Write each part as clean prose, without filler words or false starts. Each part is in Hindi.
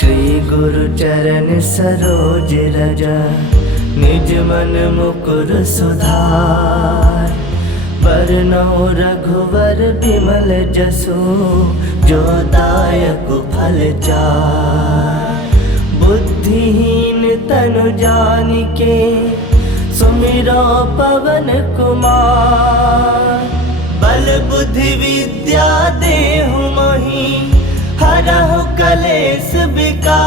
श्री गुरु चरण सरोज रज, निज मन मुकुर सुधार। बरनउँ रघुवर बिमल जसु, जो दायक फल चार। बुद्धिहीन तनु जानिके, सुमिरो पवन कुमार। बल बुद्धि विद्या देहु मोहि, हरहु कलेश विकार।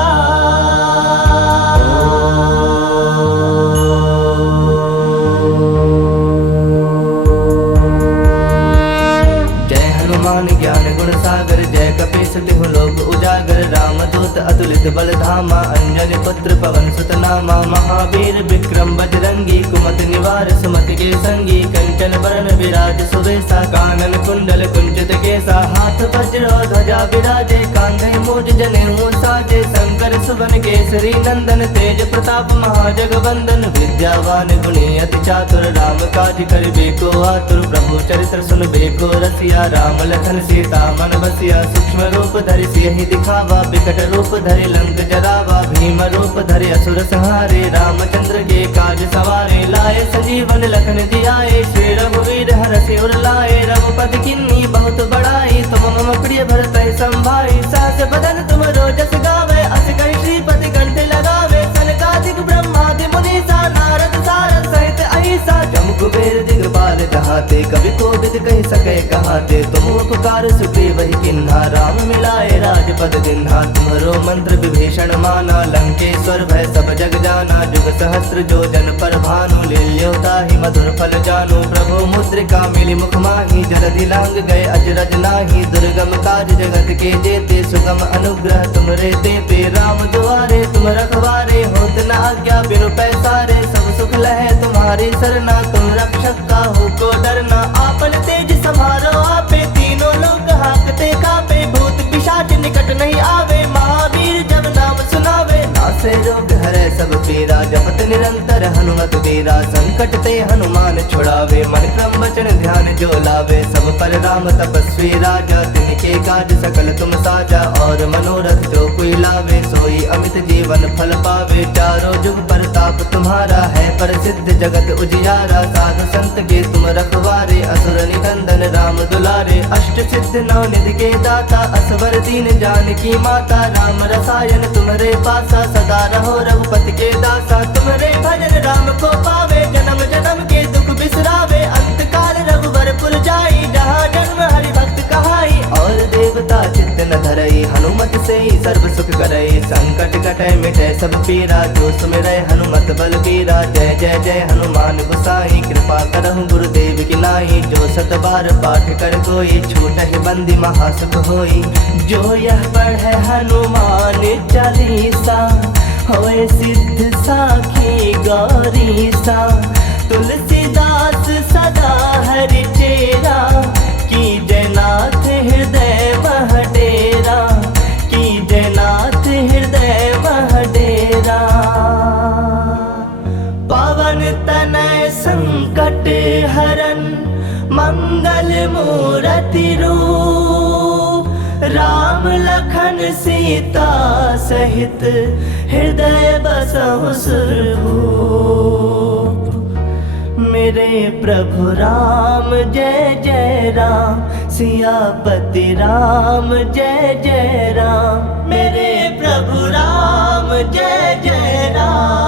जय हनुमान ज्ञान गुण सागर, जय कपीस तिहु लोक उजागर। रामदूत अतुलित बल धामा, अंजनी पुत्र पवन सुत नामा। महावीर विक्रम बजरंगी, कुमति निवार सुमति के संगी। कंचन बरन विराज सुबेसा, कानन कुंडल कुंचित केसा। हाथ वज्र ध्वजा विराजे, कांधे मूज जनेऊ साजे। शंकर सुवन केसरी नंदन, तेज प्रताप महाजगवंदन। विद्यावान गुणी अति चातुर, राम काज करिबे को आतुर। प्रभु चरित्र सुनबे को रसिया, राम लखन सीता मन बसिया। सूक्ष्म रूप धरि सियहि दिखावा, विकट रूप धरि लंक जरावा। भीम रूप धरि असुर संहारे, रामचंद्र के काज सवारे। लाए संजीवन लखन जियाए, श्री रघुवीर हरषि उर लाए। रघुपति किन्नी बहुत बड़ाई, तुम मम प्रिय भरतहि संभाई। सहस बदन तुम रोजस गावे, अस कहि श्रीपति कंठ लगावे। सनकादिक ब्रह्मादि मुनीसा, नारद सारद सहित अहिसा। जम कुबेर दिगपाल कहाते, कवि कोविद कहि सकै कहाते। तुम उपकार सुग्रीव ही किन्हा, राम मिलाए राजपद दिन्हा। तुम्हरो मंत्र विभीषण माना, लंकेश्वर भय सब जग जाना। जुग सहस्त्र जो जन पर भानु, लील्योता ही मधुर फल जानु। प्रभु मुद्रिका मिली मुख माही, जलधि लांग गए अजरज नाही। दुर्गम काज जगत के जेते, सुगम अनुग्रह तुमरे तेते। राम दुआरे तुम रखवारे, होत न आज्ञा बिनु पैसारे। सब सुख लहे तुम्हारी सरना, तुम रक्षक काहू को डरना। आपन तेज समारो आपे, तीनों लोग हाकते कापे। भूत पिशाच निकट नहीं आवे, महावीर जब नाम सुनावे। नासे रोग हरै सब पीरा, जपत निरंतर हनुमत वीरा। संकट ते हनुमान छुड़ावे, मन क्रम वचन ध्यान जो लावे। सब पर राम तपस्वी राजा, तिनके काज सकल तुम साजा। और मनोरथ जो कोई लावे, सोई अमित जीवन फल पावे। चारों जुग परताप तुम्हारा है, प्रसिद्ध जगत उजियारा। साधु संत के तुम रखवारे, असुर निकंदन राम दुलारे। अष्ट सिद्ध नौ निधि के दाता, असवर दीन जानकी माता। राम रसायन तुम्हारे पासा, सदा रहो रघुपति के दासा। तुम्हारे भजन राम को पावे, जन्म जन्म के दुख बिसरावे। अंत काल रघुबर पुर जाई, जहाँ जन्म हरि भक्त कहाई। और देवता चित्त न धरई, हनुमत से ही सर्व सुख करई। संकट कटै मिटै सब पीरा, जो सुमिरै हनुमत बल बीरा। जय जय जय हनुमान गोसाई, कृपा करहु गुरुदेव की नाई। जो सत बार पाठ कर कोई, छूटहि बंदी महासुख होई। जो यह पढ़ै हनुमान चालीसा, होए सिद्ध साखी गौरीसा। तुलसीदास सदा हरि चेरा, कीजय नाथ हृदय मह डेरा। कीजय नाथ हृदय मह डेरा। पवन तनय संकट हरन, मंगल मूरति रूप। राम लखन सीता सहित, हृदय बसहु सुरभूप। मेरे प्रभु राम जय जय राम, सियापति राम जय जय राम। मेरे प्रभु राम जय जय राम।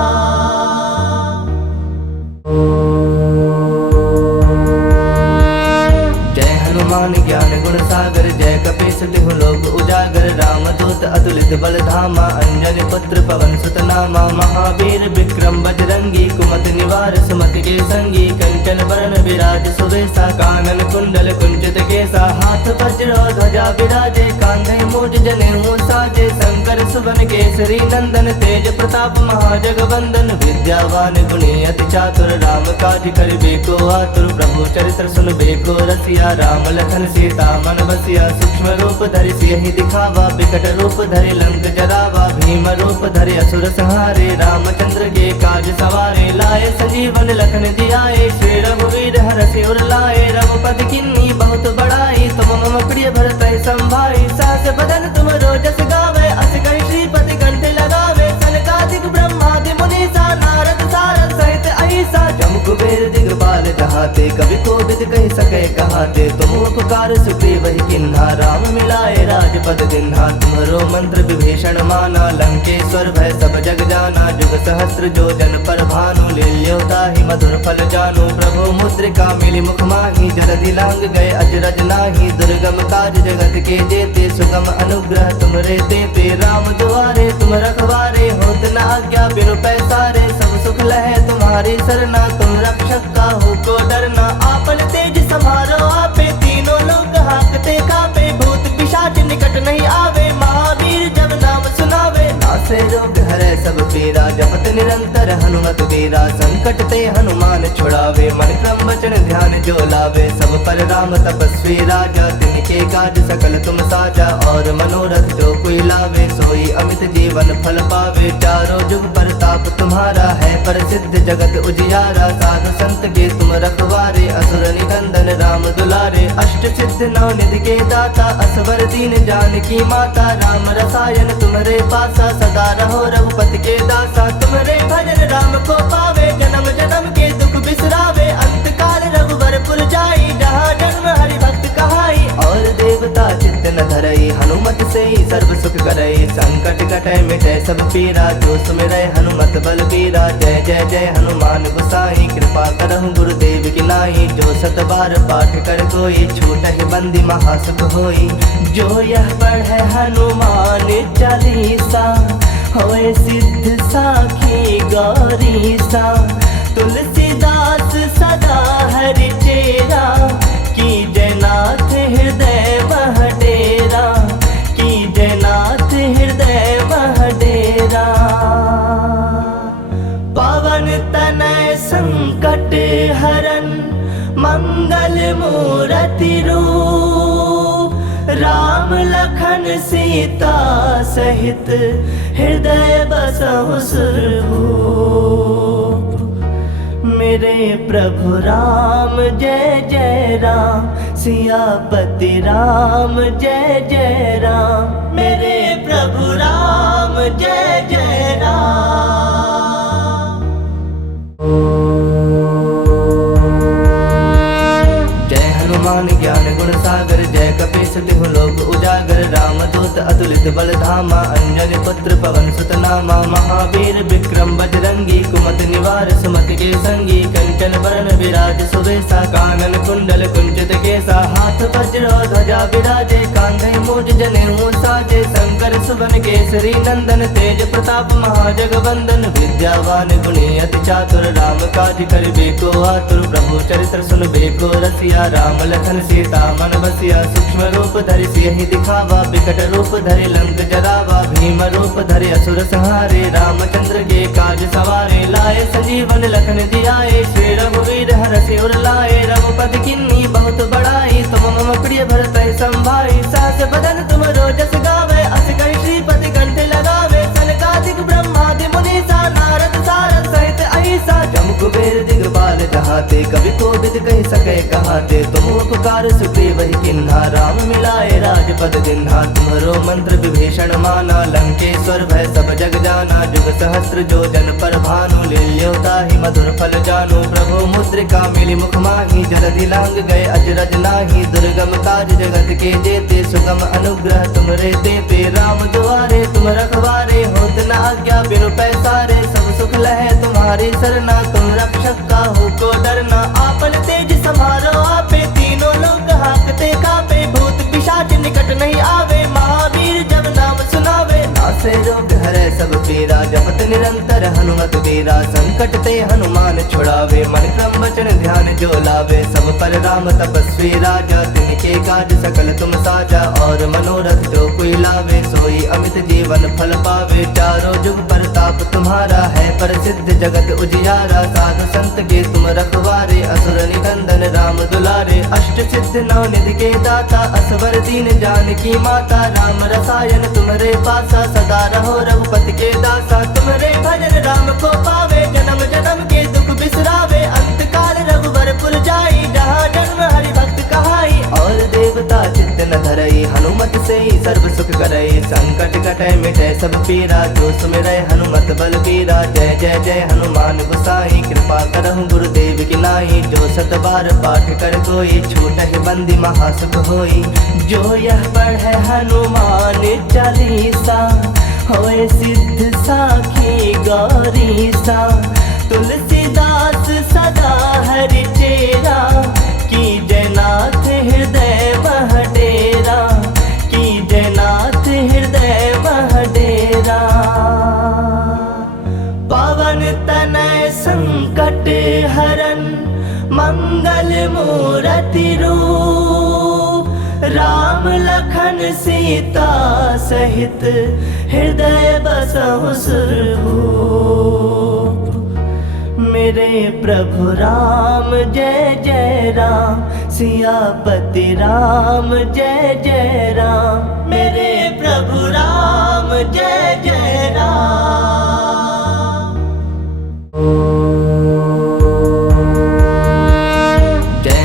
जय हनुमान ज्ञान गुण सागर, जय कपीस तिहु लोक उजागर। रामदूत अतुलित बल धामा, अंजनी पुत्र पवन सुत नामा। महावीर विक्रम बजरंगी, कुमति निवार सुमति के संगी। कंचन बरन विराज सुबेसा, कानन कुंडल कुंचित केसा। हाथ वज्र ध्वजा विराजे, कांधे मूज जनेऊ साजे। शंकर सुवन केसरी नंदन, तेज प्रताप महाजगवंदन। विद्यावान गुणी अति चातुर, राम काज करिबे को आतुर। प्रभु चरित्र सुनबे को रसिया, राम लखन सीता मन बसिया। सूक्ष्म रूप धरि सियहि दिखावा, विकट रूप धरि लंक जरावा। भीम रूप धरि असुर संहारे, रामचंद्र के काज सवारे। लाए संजीवन लखन जियाए, श्री रघुवीर हरषि उर लाए। रघुपति किन्नी बहुत बड़ाई, तुम मम प्रिय भरतहि संभाई। सहस बदन तुम रोजस गावे, अस कहि श्रीपति कहाँ ते तुम उपकार सुग्रीव ही किन्हा राम मिलाए राजपद दिन्हा तुम्हारो मंत्र विभीषण माना लंकेश्वर भय सब जग जाना जुग सहस्त्र जो जन पर भानु लील्योता ही मधुर फल जानु प्रभु मुद्रिका मिली मुख माही जलधि लांग गए अजरज नाही दुर्गम काज जगत के जेते सुगम अनुग्रह तुमरे तेते राम दुआरे तुम रखवारे होत न आज्ञा बिनु पैसारे सब सुख लहे तुम्हारी सरना तुम रक्षक काहू को डरना आपन तेज समारो आपे तीनों लोग हाकते कापे भूत पिशाच निकट नहीं आवे महावीर जब नाम सुनावे नासे रोग हरे सब पीरा जपत निरंतर हनुमत वीरा संकट ते हनुमान छुड़ावे मन क्रम वचन ध्यान जो लावे सब पर राम तपस्वी राजा तिनके काज सकल तुम साजा और मनोरथ जो कोई लावे सोई अमित जीवन फल पावे चारों जुग परताप तुम्हारा है प्रसिद्ध जगत उजियारा साधु संत के तुम रखवारे असुर निकंदन राम दुलारे अष्ट सिद्ध नौ निधि के दाता असवर दीन जानकी माता राम रसायन तुम्हारे पासा सदा रहो रघुपति के दासा तुम्हारे भजन राम को पावे जन्म जन्म के दुख बिसरावे अंत काल रघुवर पुर जाई जहाँ जन्म हरि भक्त कहाई और देवता चित्त न धरई हनुमत से ही सर्व सुख करई संकट कटे मिटे सब पीरा जो सुमिरै हनुमत बल बीरा जय जय जय हनुमान गोसाई कृपा करहु गुरुदेव की नाई जो सत बार पाठ कर कोई छूटहि बंदी महासुख होई जो यह पढ़े हनुमान चालीसा होए सिद्ध साखी गौरीसा तुलसीदास सदा हरि चेरा की जयनाथ हृदय मह डेरा की जयनाथ हृदय मह डेरा पवन तनय संकट हरन मंगल मूरति रूप राम लखन सीता सहित हृदय बसहु सुरभूप मेरे प्रभु राम जय जय राम सियापति राम जय जय राम मेरे प्रभु राम जय जय राम। जय हनुमान ज्ञान गुण सागर जय कपीस तिहु लोक उजागर राम दूत अतुलित बल धामा अंजनी पुत्र पवन सुत नामा महावीर विक्रम बजरंगी कुमत निवार सुमति के संगी कंचन बरन विराज सुवेसा कानन कुंडल कुंचित केसा हाथ वज्र ध्वजा विराजे कांधे मूज जनेऊ साजे शंकर सुवन केसरी नंदन तेज प्रताप महाजगवंदन विद्यावान गुणी अति चातुर राम काज करिबे को आतुर प्रभु चरित्र सुनबे को रसिया राम लखन सीता मन बसिया सूक्ष्म रूप धरि सियहि दिखावा विकट रूप धरि लंक जरावा भीम रूप धरि असुर संहारे रामचंद्र के काज सवारे लाए संजीवन लखन जियाए श्री रघुवीर हरषि उर लाए रघुपति किन्नी बहुत बड़ाई तुम मम प्रिय भरत संभाई सास बदन तुम रोजस गावे अस कहि श्रीपति कंठ लगावे सनकादिक ब्रह्मादि मुनीसा नारद सारद सहित अहिसा जम कुबेर दिगपाल जहाते कवि कोविद कहि सके कहाते तुम उपकार सुग्रीव ही किन्हा राम मिलाए राजपद दिन्हा तुम्हारो मंत्र विभीषण माना लंकेश्वर भय सब जग जाना जुग सहस्त्र जो जन पर भानु लील्योता ही मधुर फल जानु प्रभु मुद्रिका मिली मुख माही जलधि लांग गए अजरज नाही दुर्गम काज जगत के जेते सुगम अनुग्रह तुमरे तेते राम दुआरे तुम रखवारे होत न आज्ञा बिनु पैसारे सब सुख लहे तुम्हारी सरना तुम रक्षक काहू को डरना आपन तेज समारो आपे तीनों लोग हाकते कापे भूत पिशाच निकट नहीं आवे महावीर जब नाम सुनावे नासे रोग हरे सब पीरा जपत निरंतर हनुमत वीरा संकट ते हनुमान छुड़ावे मन क्रम वचन ध्यान जो लावे सब पर राम तपस्वी राजा तिनके काज सकल तुम साजा और मनोरथ जो कोई लावे सोई अमित जीवन फल पावे चारों जुग परताप तुम्हारा है प्रसिद्ध जगत उजियारा साधु संत के तुम रखवारे असुर निकंदन राम दुलारे अष्ट सिद्ध नौ निधि के दाता असवर दीन जानकी माता राम रसायन तुम्हारे पासा सदा रहो रघुपति के दासा तुम्हारे भजन राम को पावे जन्म जन्म के दुख बिसरावे अंत काल रघुवर पुर जाई जहाँ जन्म हरि भक्त कहाई और देवता चित्त न धरई धरई हनुमत से ही सर्व सुख करई। संकट कटे मिटे सब पीरा जो सुमिरै हनुमत बलबीरा। जय जय जय हनुमान गोसाई कृपा करहु गुरुदेव की नाई। जो सत बार पाठ कर कोई छूटहि बंदी महासुख होई। जो यह पढ़े हनुमान चालीसा होए सिद्ध साखी गौरीसा। तुलसीदास सदा हरि चेरा की जयनाथ हृदय मह डेरा। की जयनाथ हृदय मह डेरा। पवन तनय संकट हरन मंगल मूरति रूप। राम लखन सीता सहित हृदय बसहु सुरभूप। मेरे प्रभु राम जय जय राम सियापति राम जय जय राम। मेरे प्रभु राम जय जय राम।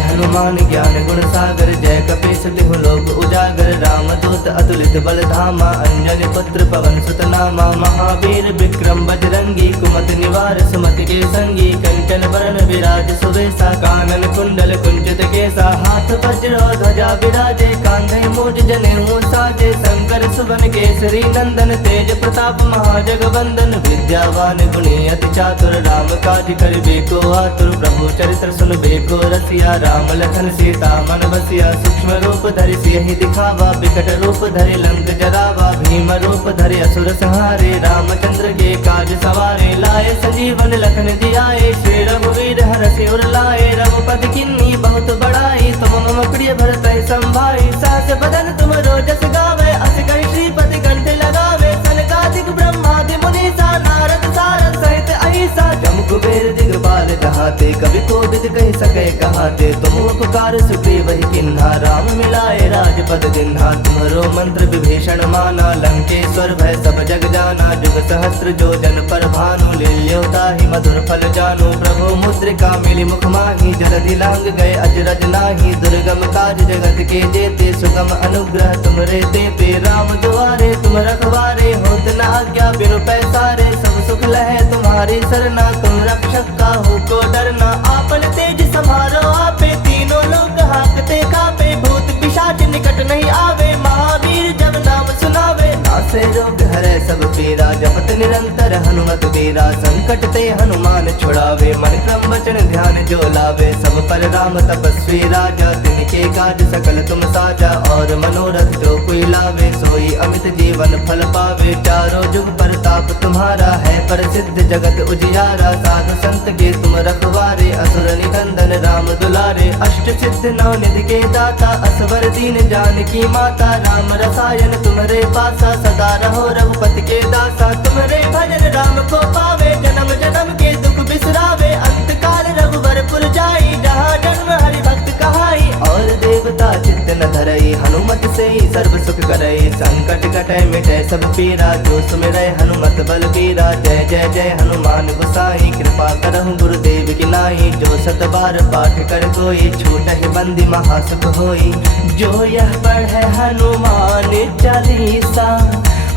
हनुमान ज्ञान गुण सागर जय कपीस तिहु लोक उजागर। रामदूत अतुलित बल धामा अंजनी पुत्र पवन सुत नामा। महावीर विक्रम बजरंगी कुमति निवार सुमति के संगी। कंचन बरन विराज सुवेसा कानन कुंडल कुंचित केसा। हाथ वज्र ध्वजा विराजे कांधे मूज जनेऊ साजे। शंकर सुवन केसरी नंदन तेज प्रताप महाजगवंदन। विद्यावान गुणी अति चातुर राम काज करिबे को आतुर। प्रभु चरित्र सुनबे को रसिया राम लखन सीता मन बसिया। सूक्ष्म रूप धरि सियहि दिखावा बिकट रूप धरि लंक जरावा। भीम रूप धरि असुर संहारे रामचंद्र के काज सवारे। लाए संजीवन लखन जियाए श्री रघुवीर हरषि उर लाए। रघुपति किन्नी बहुत बड़ाई तुम मम प्रिय भरतहि संभाई। सहस बदन तुम रोजस गावे अस कहि श्रीपति कंठ लगावे। सनकादिक ब्रह्मादि मुनीसा नारद सारद सहित अहिसा। जम कुबेर दिगपाल कहाते कवि कोविद कहि सके कहाते। तुम उपकार सुग्रीव ही किन्हा राम मिलाए राजपद दिन्हा। तुम्हारो मंत्र विभीषण माना लंकेश्वर भय सब जग जाना। जुग सहस्त्र जो जन पर भानु लील्योता ही मधुर फल जानु। प्रभु मुद्रिका मिली मुख माही जलधि लांग गए अजरज नाही। दुर्गम काज जगत के जेते सुगम अनुग्रह तुमरे देते। राम दुआरे तुम रखवारे होत न आज्ञा बिनु पैसारे। सब सुख लहे तुम्हारी सरना तुम रक्षक काहू को डरना। आपन तेज समारो आपे तीनों लोग हाकते कापे। भूत पिशाच निकट नहीं आवे महावीर जब नाम सुनावे। नासे रोग हरे सब पीरा जपत निरंतर हनुमत बीरा। संकट ते हनुमान छुड़ावे मन क्रम वचन ध्यान जो लावे। सब पर राम तपस्वी राजा तिनके काज सकल तुम साजा। और मनोरथ जो कोई लावे सोई अमित जीवन फल पावे। चारों जुग परताप तुम्हारा है प्रसिद्ध जगत उजियारा। साधु संत के तुम रखवारे असुर निकंदन राम दुलारे। अष्ट सिद्ध नौ निधि के दाता असवर दीन जानकी माता। राम रसायन तुम्हारे पासा सदा रहो रघुपति के दासा। तुम्हारे भजन राम को पावे जन्म जन्म के दुख बिसरावे। अंत काल रघुवर पुर जाई जहाँ जन्म हरि भक्त कहाई। और देवता चित्त न धरई हनुमत से ही सर्व सुख करई। संकट कटे मिटे सब पीरा जो सुमिरै हनुमत बलबीरा। जय जय जय हनुमान गोसाई कृपा करहु गुरुदेव की नाई। जो सत बार पाठ कर कोई छूटहि बंदी महासुख होई। जो यह पढ़े हनुमान चालीसा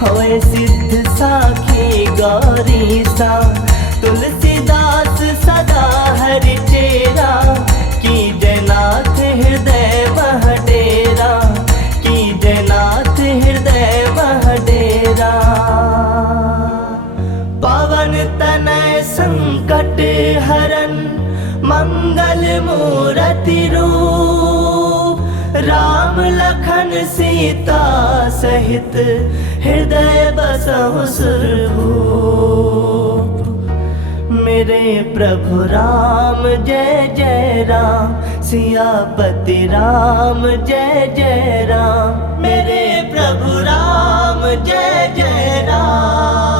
होए सिद्ध साखी गौरीसा। तुलसीदास सदा हरि चेरा की जयनाथ हृदय मह डेरा। की जयनाथ हृदय मह डेरा। पवन तनय संकट हरन मंगल मूरति रूप। राम लखन सीता सहित हृदय बसहु सुरभूप। मेरे प्रभु राम जय जय राम सियापति राम जय जय राम। मेरे प्रभु राम जय जय राम।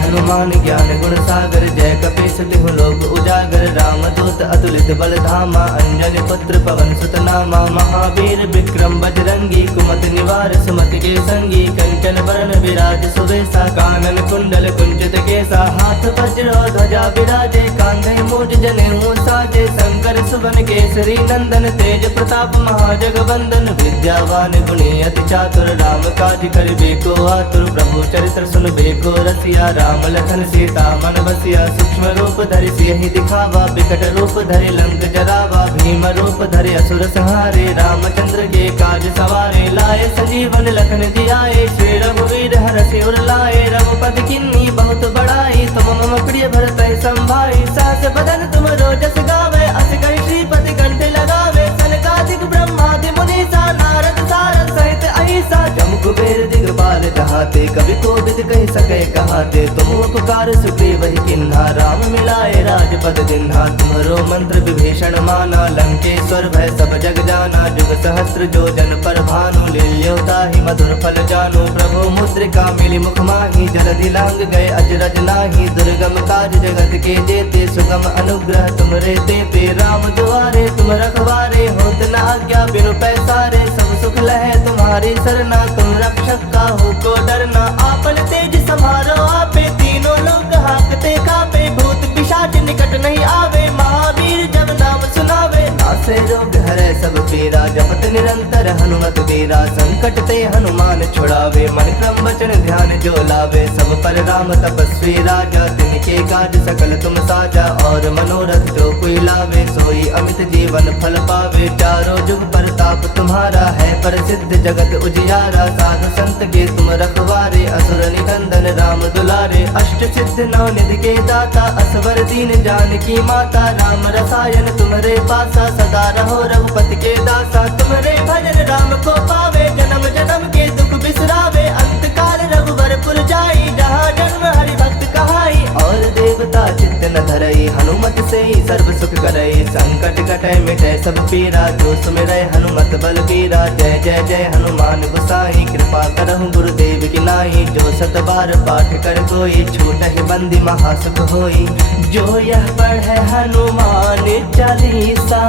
हनुमान ज्ञान गुण सागर जय कपीस तिहु लोक उजागर। रामदूत अतुलित बल धामा, अंजनी पुत्र पवन सुत नामा, महावीर विक्रम बजरंगी, कुमति निवार सुमति के संगी, कंचन बरन विराज सुवेशा, कानन कुंडल कुंचित केसा, हाथ वज्र ध्वजा विराजे, कांधे मूज जनेऊ साजे, शंकर सुवन केसरी नंदन, तेज प्रताप महाजगवंदन, विद्यावान गुणी अति चातुर, राम काज करिबे को आतुर, प्रभु चरित्र सुनबे को रसिया, राम लखन सीता मन बसिया, सूक्ष्म रूप धरि सियहि दिखावा, विकट रूप धरि लंक जरावा, भीम रूप धरि असुर संहारे, रामचंद्र के काज सवारे, लाए संजीवन लखन जियाए, श्री रघुवीर हरषि उर लाए, रघुपति किन्नी बहुत बड़ाई, तुम मम प्रिय भरत संभाई, सहस बदन तुम रोजस गावे, अस कहि श्रीपति कंठ लगावे, सनकादिक ब्रह्मादि मुनीसा, नारद सारद सहित अहिसा, जम कुबेर दिगपाल जहाते, कवि कोविद कहि सके कहाते, तुम उपकार सुग्रीव ही किन्हा, राम मिलाए राजपद दिन्हा, तुम्हरो मंत्र विभीषण माना, लंकेश्वर भय सब जग जाना, जुग सहस्त्र जो जन पर भानु, लील्योता ही मधुर फल जानु, प्रभु मुद्रिका मिली मुख माही, जलधि लांग गए अजरज नाही, दुर्गम काज जगत के जेते, सुगम अनुग्रह तुमरे तेते, राम दुआरे तुम रखवारे, होत न आज्ञा बिनु पैसारे, सब सुख लहे तुम्हारी सरना, तुम रक्षक काहू को डरना, आपन तेज समारो आपे, तीनों लोग हाकते कापे, भूत पिशाच निकट नहीं आवे, महावीर जब नाम सुनावे, नासे रोग हरे सब पीरा, जपत निरंतर हनुमत वीरा, संकट ते हनुमान छुड़ावे, मन क्रम वचन ध्यान जो लावे, सब पर राम तपस्वी राजा, तिनके काज सकल तुम साजा, और मनोरथ जो कोई लावे, सोई अमित जीवन फल पावे, चारों जुग परताप तुम्हारा है, प्रसिद्ध जगत उजियारा, साधु संत के तुम रखवारे, असुर निकंदन राम दुलारे, अष्ट सिद्ध नौ निधि के दाता, असवर दीन जानकी माता, राम रसायन तुम्हारे पासा, सदा रहो रघुपति के दासा, तुम्हारे भजन राम को पावे, जन्म जन्म के दुख बिसरावे, अंत काल रघुवर पुर जाई, जहाँ जन्म हरि भक्त कहाई, और देवता चित्त न धरई, हनुमत से ही सर्व सुख करई, संकट कटै मिटै सब पीरा, जो सुमिरै हनुमत बल बीरा, जय जय जय हनुमान गोसाई, कृपा करहु गुरुदेव की नाई, जो सत बार पाठ कर कोई, छूटहि बंदी महासुख होई, जो यह पढ़े हनुमान चालीसा,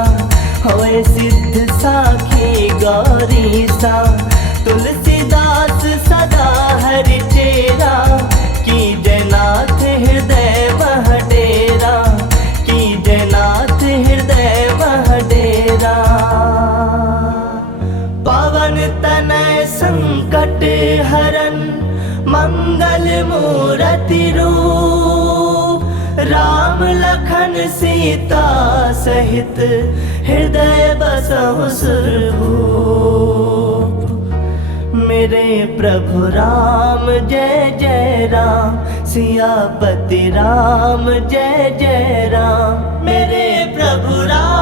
होए सिद्ध साखी गौरीसा, तुलसीदास सदा हरि चेरा, की जयनाथ हृदय मह डेरा, की जयनाथ हृदय मह डेरा, पवन तनय संकट हरन, मंगल मूरति रूप, राम लखन सीता सहित, हृदय बसहु सुरभूप, मेरे प्रभु राम जय जय राम, सियापति राम जय जय राम, मेरे प्रभु राम